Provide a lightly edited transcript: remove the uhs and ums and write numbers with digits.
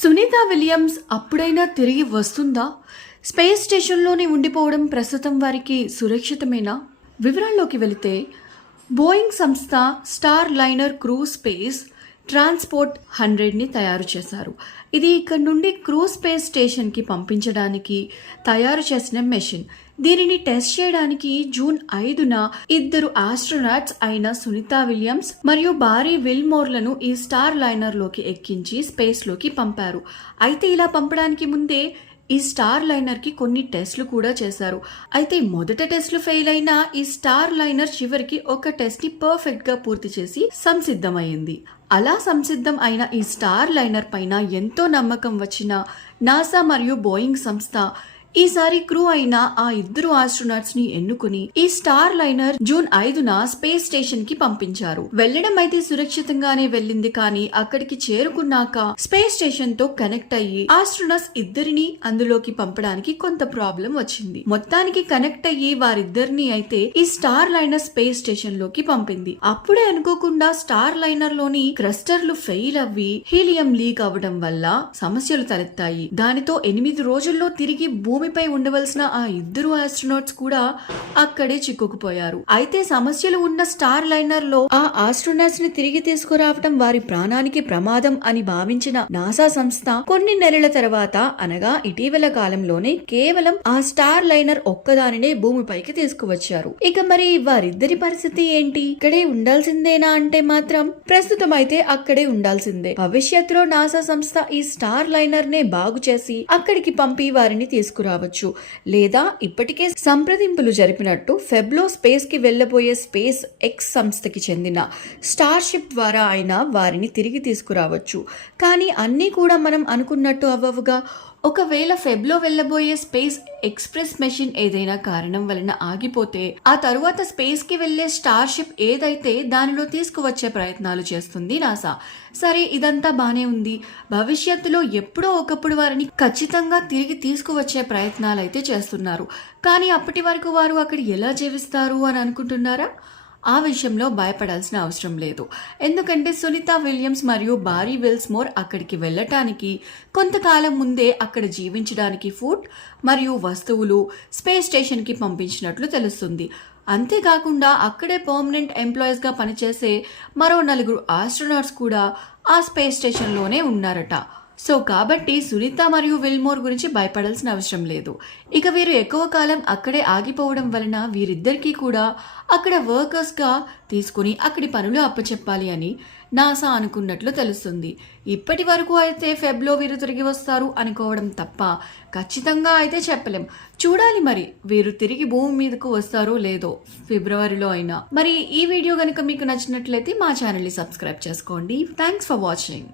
Sunitha Williams అప్పుడైనా తిరిగి వస్తుందా? స్పేస్ స్టేషన్లోనే ఉండిపోవడం ప్రస్తుతం వారికి సురక్షితమేనా? వివరాల్లోకి వెళితే బోయింగ్ సంస్థ Starliner crew space transport 100ని తయారు చేశారు. ఇది ఇక్కడ నుండి క్రూ స్పేస్ స్టేషన్కి పంపించడానికి తయారు చేసిన మెషిన్. దీనిని టెస్ట్ చేయడానికి జూన్ 5న ఇద్దరు ఆస్ట్రోనాట్స్ అయిన సునీత విలియమ్స్ మరియు బారీ విల్మోర్లను ఈ స్టార్ లైనర్లోకి ఎక్కించి స్పేస్లోకి పంపారు. అయితే ఇలా పంపడానికి ముందే ఈ స్టార్ లైనర్ కి కొన్ని టెస్ట్లు కూడా చేశారు. అయితే మొదట టెస్ట్లు ఫెయిల్ అయినా ఈ స్టార్ లైనర్ చివరికి ఒక టెస్ట్ ని పర్ఫెక్ట్ గా పూర్తి చేసి సంసిద్ధమైంది. అలా సంసిద్ధం అయిన ఈ స్టార్ లైనర్ పైన ఎంతో నమ్మకం వచ్చిన నాసా మరియు బోయింగ్ సంస్థ ఈసారి క్రూ అయిన ఆ ఇద్దరు ఆస్ట్రోనాట్స్ ని ఎన్నుకుని ఈ స్టార్ లైనర్ జూన్ 5న స్పేస్ స్టేషన్ కి పంపించారు. వెళ్లడం అయితే సురక్షితంగానే వెళ్ళింది, కానీ అక్కడికి చేరుకున్నాక స్పేస్ స్టేషన్ తో కనెక్ట్ అయ్యి ఆస్ట్రోనాట్స్ ఇద్దరిని అందులోకి పంపడానికి కొంత ప్రాబ్లం వచ్చింది. మొత్తానికి కనెక్ట్ అయ్యి వారిద్దరిని అయితే ఈ స్టార్ లైనర్ స్పేస్ స్టేషన్ లోకి పంపింది. అప్పుడే అనుకోకుండా స్టార్ లైనర్ లోని క్రస్టర్లు ఫెయిల్ అవ్వి హీలియం లీక్ అవ్వడం వల్ల సమస్యలు తలెత్తాయి. దానితో 8 రోజుల్లో తిరిగి భూమిపై ఉండవలసిన ఆ ఇద్దరు ఆస్ట్రోనాట్స్ కూడా అక్కడే చిక్కుకుపోయారు. అయితే సమస్యలు ఉన్న స్టార్ లైనర్ లో ఆ ఆస్ట్రోనాట్స్ ని తిరిగి తీసుకురావటం వారి ప్రాణానికి ప్రమాదం అని భావించిన నాసా సంస్థ కొన్ని నెలల తర్వాత, అనగా ఇటీవల కాలంలోనే కేవలం ఆ స్టార్ లైనర్ ఒక్కదానినే భూమిపైకి తీసుకువచ్చారు. ఇక మరి వారిద్దరి పరిస్థితి ఏంటి? ఇక్కడే ఉండాల్సిందేనా అంటే మాత్రం ప్రస్తుతం అయితే అక్కడే ఉండాల్సిందే. భవిష్యత్తులో నాసా సంస్థ ఈ స్టార్ లైనర్ నే బాగు చేసి అక్కడికి పంపి వారిని తీసుకురావచ్చు. లేదా ఇప్పటికే సంప్రదింపులు జరిపినట్టు ఫెబ్లో స్పేస్ కి వెళ్లబోయే స్పేస్ ఎక్స్ సంస్థకి చెందిన స్టార్ షిప్ ద్వారా అయినా వారిని తిరిగి తీసుకురావచ్చు. కానీ అన్నీ కూడా మనం అనుకున్నట్టు అవ్వవుగా. ఒకవేళ ఫెబ్లో వెళ్లబోయే స్పేస్ ఎక్స్ప్రెస్ మెషిన్ ఏదైనా కారణం వలన ఆగిపోతే ఆ తరువాత స్పేస్ కి వెళ్లే స్టార్ షిప్ ఏదైతే దానిలో తీసుకువచ్చే ప్రయత్నాలు చేస్తుంది నాసా. సరే, ఇదంతా బానే ఉంది. భవిష్యత్తులో ఎప్పుడో ఒకప్పుడు వారిని ఖచ్చితంగా తిరిగి తీసుకువచ్చే ప్రయత్నాలు అయితే చేస్తున్నారు. కానీ అప్పటి వరకు వారు అక్కడ ఎలా జీవిస్తారు అని అనుకుంటున్నారా? ఆ విషయంలో భయపడాల్సిన అవసరం లేదు. ఎందుకంటే సునీత విలియమ్స్ మరియు బారీ విల్మోర్ అక్కడికి వెళ్ళటానికి కొంతకాలం ముందే అక్కడ జీవించడానికి ఫుడ్ మరియు వస్తువులు స్పేస్ స్టేషన్కి పంపించినట్లు తెలుస్తుంది. అంతేకాకుండా అక్కడే పర్మనెంట్ ఎంప్లాయీస్ గా పనిచేసే మరో 4 ఆస్ట్రోనాట్స్ కూడా ఆ స్పేస్ స్టేషన్లోనే ఉన్నారట. సో కాబట్టి సునీత మరియు విల్మోర్ గురించి భయపడాల్సిన అవసరం లేదు. ఇక వీరు ఎక్కువ కాలం అక్కడే ఆగిపోవడం వలన వీరిద్దరికీ కూడా అక్కడ వర్కర్స్ గా తీసుకుని అక్కడి పనులు అప్పచెప్పాలి అని నాసా అనుకున్నట్లు తెలుస్తుంది. ఇప్పటి వరకు అయితే ఫెబ్లో వీరు తిరిగి వస్తారు అనుకోవడం తప్ప ఖచ్చితంగా అయితే చెప్పలేం. చూడాలి మరి వీరు తిరిగి భూమి మీదకు వస్తారో లేదో ఫిబ్రవరిలో అయినా. మరి ఈ వీడియో కనుక మీకు నచ్చినట్లయితే మా ఛానల్ని సబ్స్క్రైబ్ చేసుకోండి. Thanks for watching.